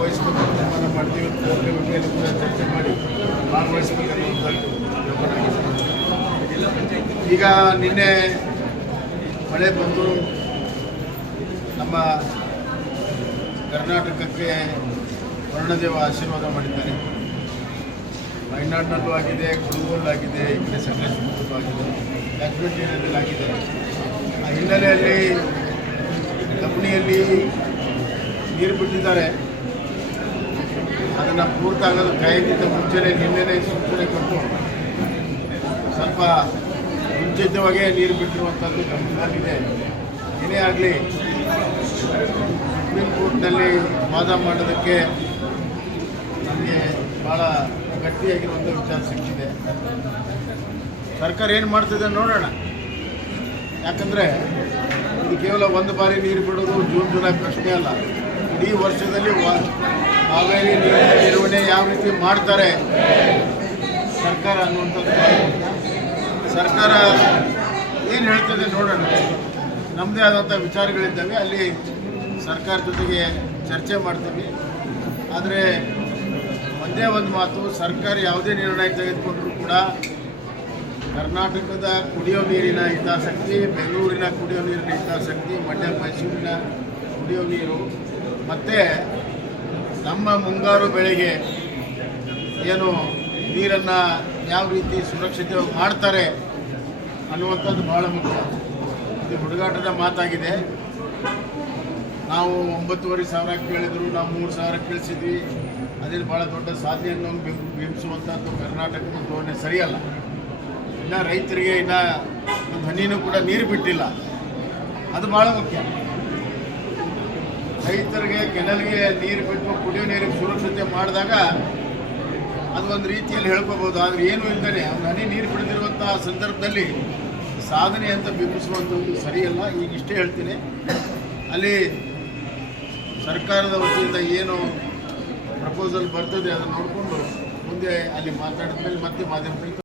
ಭಾಗವಹಿಸಬೇಕು ತೀರ್ಮಾನ ಮಾಡ್ತೀವಿ. ಕೋರ್ಟ್ ಮೇಲೆ ಕೂಡ ಚರ್ಚೆ ಮಾಡಿ ಭಾಗವಹಿಸಬೇಕನ್ನುವಂಥದ್ದು ಈಗ ನಿನ್ನೆ ಮಳೆ ಬಂದು ನಮ್ಮ ಕರ್ನಾಟಕಕ್ಕೆ ವರ್ಣದೇವ ಆಶೀರ್ವಾದ ಮಾಡಿದ್ದಾರೆ. ಮಲೆನಾಡಿನಲ್ಲೂ ಆಗಿದೆ, ಕೊಡಗಲ್ಲೂ ಈ ಕಡೆ ಸಕಲೇಶಪುರದಲ್ಲೂ ಆಗಿದೆ, ಲಕ್ಷ್ಮೀ ಜಿಲ್ಲೆಯಲ್ಲಿ ಆಗಿದೆ. ಆ ಹಿನ್ನೆಲೆಯಲ್ಲಿ ಕಬಿನಿಯಲ್ಲಿ ನೀರು ಬಿಟ್ಟಿದ್ದಾರೆ. ಅದನ್ನು ಪೂರ್ತಿ ಆಗೋದು ಕಾಯಕ್ಕಿಂತ ಮುಂಚೆನೇ ನಿನ್ನೆನೇ ಸೂಚನೆ ಕೊಟ್ಟು ಸ್ವಲ್ಪ ಮುಂಚಿತವಾಗೇ ನೀರು ಬಿಟ್ಟಿರುವಂಥದ್ದು ಗಮನದಲ್ಲಿದೆ. ಏನೇ ಆಗಲಿ ಸುಪ್ರೀಂ ಕೋರ್ಟ್ನಲ್ಲಿ ವಾದ ಮಾಡೋದಕ್ಕೆ ನಮಗೆ ಭಾಳ ಗಟ್ಟಿಯಾಗಿರುವಂಥ ವಿಚಾರ ಸಿಕ್ಕಿದೆ. ಸರ್ಕಾರ ಏನು ಮಾಡ್ತಿದೆ ನೋಡೋಣ. ಯಾಕಂದರೆ ಇದು ಕೇವಲ ಒಂದು ಬಾರಿ ನೀರು ಬಿಡೋದು ಜೂನ್ ಜುಲೈ ಪ್ರಶ್ನೆ ಅಲ್ಲ. ಇಡೀ ವರ್ಷದಲ್ಲಿ ಕಾವೇರಿ ನೀರಿನ ನಿರ್ವಹಣೆ ಯಾವ ರೀತಿ ಮಾಡ್ತಾರೆ ಸರ್ಕಾರ ಅನ್ನುವಂಥದ್ದು. ಸರ್ಕಾರ ಏನು ಹೇಳ್ತದೆ ನೋಡೋಣ. ನಮ್ಮದೇ ಆದಂಥ ವಿಚಾರಗಳಿದ್ದಾವೆ, ಅಲ್ಲಿ ಸರ್ಕಾರ ಜೊತೆಗೆ ಚರ್ಚೆ ಮಾಡ್ತೀವಿ. ಆದರೆ ಒಂದೇ ಒಂದು ಮಾತು, ಸರ್ಕಾರ ಯಾವುದೇ ನಿರ್ಣಯ ತೆಗೆದುಕೊಂಡರೂ ಕೂಡ ಕರ್ನಾಟಕದ ಕುಡಿಯೋ ನೀರಿನ ಹಿತಾಸಕ್ತಿ, ಬೆಂಗಳೂರಿನ ಕುಡಿಯೋ ನೀರಿನ ಹಿತಾಸಕ್ತಿ, ಮಂಡ್ಯ ಮೈಸೂರಿನ ಕುಡಿಯೋ ನೀರು ಮತ್ತು ನಮ್ಮ ಮುಂಗಾರು ಬೆಳೆಗೆ ಏನು ನೀರನ್ನು ಯಾವ ರೀತಿ ಸುರಕ್ಷಿತವಾಗಿ ಮಾಡ್ತಾರೆ ಅನ್ನುವಂಥದ್ದು ಭಾಳ ಮುಖ್ಯ. ಇದು ಹುಡುಗಾಟದ ಮಾತಾಗಿದೆ. ನಾವು 9,500 ಕೇಳಿದ್ರು, ನಾವು 3,000 ಕೇಳಿಸಿದ್ವಿ. ಅದೇನು ಭಾಳ ದೊಡ್ಡ ಸಾಧನೆಯನ್ನು ಬಿಂಬಿಸುವಂಥದ್ದು ಕರ್ನಾಟಕದ ಧೋರಣೆ ಸರಿಯಲ್ಲ. ಇನ್ನು ರೈತರಿಗೆ ಇನ್ನು ಒಂದು ಹನಿನೂ ಕೂಡ ನೀರು ಬಿಟ್ಟಿಲ್ಲ, ಅದು ಭಾಳ ಮುಖ್ಯ. ರೈತರಿಗೆ ಕೆನಲ್ಗೆ ನೀರು ಬಿಟ್ಟು ಕುಡಿಯೋ ನೀರಿಗೆ ಸುರಕ್ಷತೆ ಮಾಡಿದಾಗ ಅದು ಒಂದು ರೀತಿಯಲ್ಲಿ ಹೇಳ್ಕೋಬೋದು. ಆದರೆ ಏನೂ ಇಲ್ಲದೇ ಒಂದು ಹನಿ ನೀರು ಬಿಡದಿರುವಂಥ ಸಂದರ್ಭದಲ್ಲಿ ಸಾಧನೆ ಅಂತ ಬಿಂಬಿಸುವಂಥದ್ದು ಸರಿಯಲ್ಲ. ಈಗ ಇಷ್ಟೇ ಹೇಳ್ತೀನಿ, ಅಲ್ಲಿ ಸರ್ಕಾರದ ವತಿಯಿಂದ ಏನು ಪ್ರಪೋಸಲ್ ಬರ್ತದೆ ಅದನ್ನು ನೋಡಿಕೊಂಡು ಮುಂದೆ ಅಲ್ಲಿ ಮಾತಾಡಿದ ಮೇಲೆ ಮತ್ತೆ ಮಾಧ್ಯಮದಲ್ಲಿ